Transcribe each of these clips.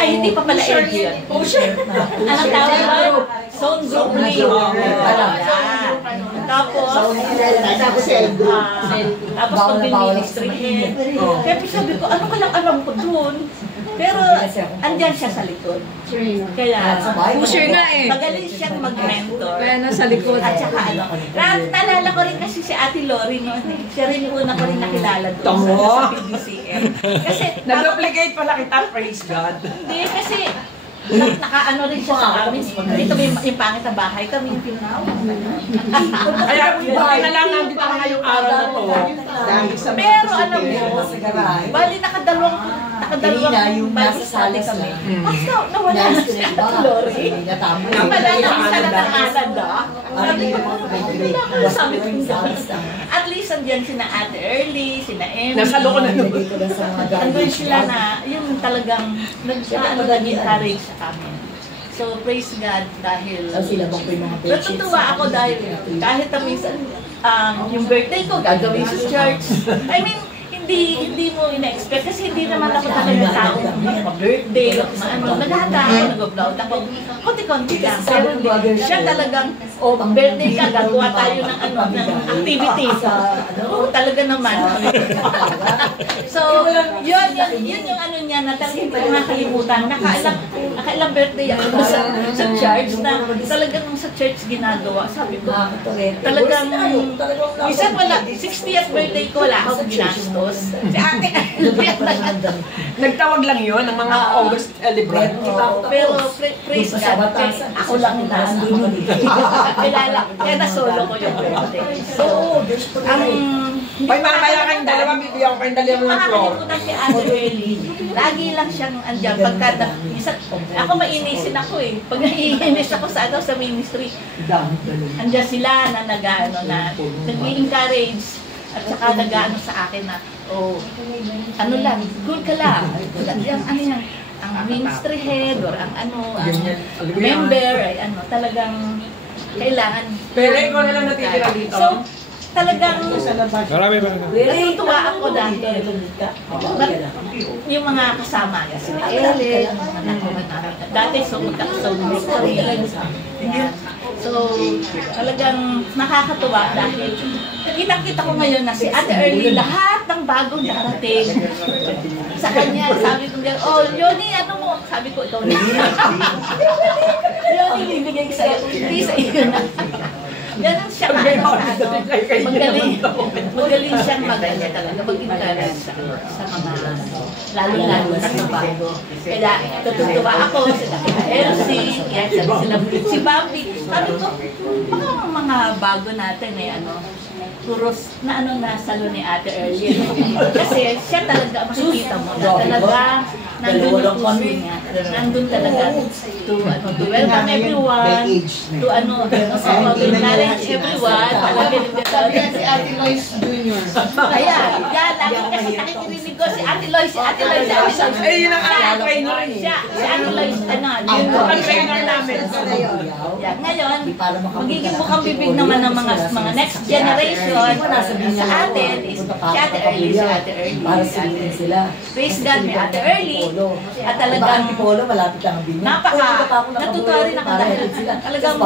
Ay, hindi pa pala LG yun. Anong tawag ba? Zone group name. Tapos pag-ministry head. Kaya sabi ko, ano ka lang alam ko doon? Pero andyan siya sa likod. Kaya, pusher nga eh. magaling siyang mag-mentor. Kaya nasa likod. At saka ano, naalala ko rin kasi si Ate Lori noon eh. Siya rin yung una ko rin nakilala doon sa PDCM. Kasi, nag-duplicate pala kita, praise God. hindi, kasi naka-ano rin siya sa amin. Dito yung pangit na bahay kami yung pinaw. Kaya buti na lang nandito ka ngayong araw na to. Pero alam mo, bali nakadalawang balik kami. Basta nawala na si Ate Lori. Nawala na sa latangasan na. Sabi ko, at least andyan sina Ate Early, sina Emmy. Nasa loob na doon. Andun sila na, yung talagang nag-encourage sa amin. So, praise God dahil natutuwa ako dahil kahit na minsan yung birthday ko gagawin sa church. I mean, hindi mo ina-expect kasi hindi naman ako talaga tao birthday o ano, naghahanda ako, nag-vlog ako, konti-konti lang. Pero siya talagang, birthday ka, gagawa tayo ng ng activities. Talaga naman. So, yun yung ano niya na talagang nakakalimutan. Nakailang birthday ako sa church na talagang sa church ginagawa. Sabi ko, talagang, minsan wala, 60th birthday ko wala akong ginastos. Si Ate nagtawag lang yun ng mga August celebrant. Pero praise God, ako lang na kilala, kaya na-solo ko yung birthday. So, May mamaya kayong dalawa, bibigyan ko kayong dalawa ng floor. Nakakalimutan si Ate Early, lagi lang siyang andyan. Pagka, ako mainisin ako eh. Pag naiinis ako sa ministry, andyan sila na nag-encourage at saka nag-ano sa akin na, ano lang, good ka lang. Ang ministry head or ang member ay talagang kailangan. Pero ikaw na lang natitira dito. So, talagang natutuwa ako dahil yung mga kasama niya, si Ellen, dati so talagang nakakatuwa dahil kitang-kita ko ngayon na si Ate Early, lahat ng bagong darating sa kanya. Sabi ko, Yoni, ano mo? Sabi ko, ikaw na. Yoni, bibigay ko sa'yo. Hindi sa iyo na. Ganun siya magaling siyang mag-encourage sa mga lalo-lalo na sa bago. Kaya natutuwa ako sa Elsie, si Bambi. Sabi ko, mga bago natin puros na nasalo ni Ate Early. Kasi siya talaga, makikita mo na talaga nandun yung puso niya. Nandun talaga to welcome everyone, to acknowledge everyone. Sabi yan si Ate Lois Jr. Ayan, lagi kasi nakikirinig ko si Ate Lois, si Ate Lois, si Ate Lois. Eh, yun ang trainer siya. Si Ate Lois, yun ang trainer namin. Ngayon, magiging bukang bibig naman ng mga next generation sa atin is si Ate Early, si Ate Early. Praise God, may Ate Early. At talagang natutuwa rin ako dahil talagang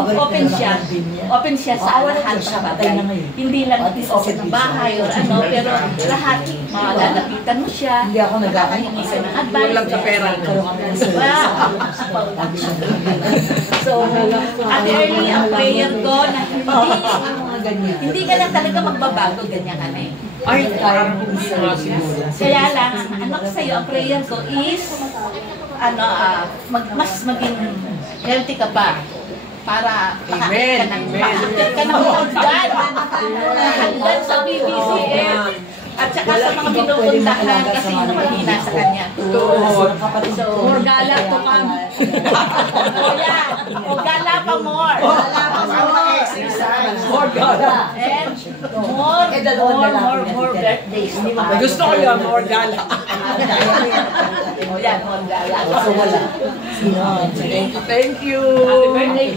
open siya sa lahat ng bagay. Hindi lang sa bahay or pero lahat malalapitan mo siya, nakakahingi ka ng advice. Walang sa pera. So, Ate Early, ang prayer ko na hindi ka lang talaga magbabago, ganyan ka na eh. Kaya lang, ano ko sa'yo, ang prayer ko is, mas maging healthy ka pa. Para Amen. ka ng hagdan. Hagdan sa BBCM. At saka sa mga pinupuntahan kasi yun ang mahina sa kanya. So, More gala to come. O gala pa more. More gala. And more birthdays. Gusto ko yun, more gala. O yan, more gala. Thank you. Happy birthday.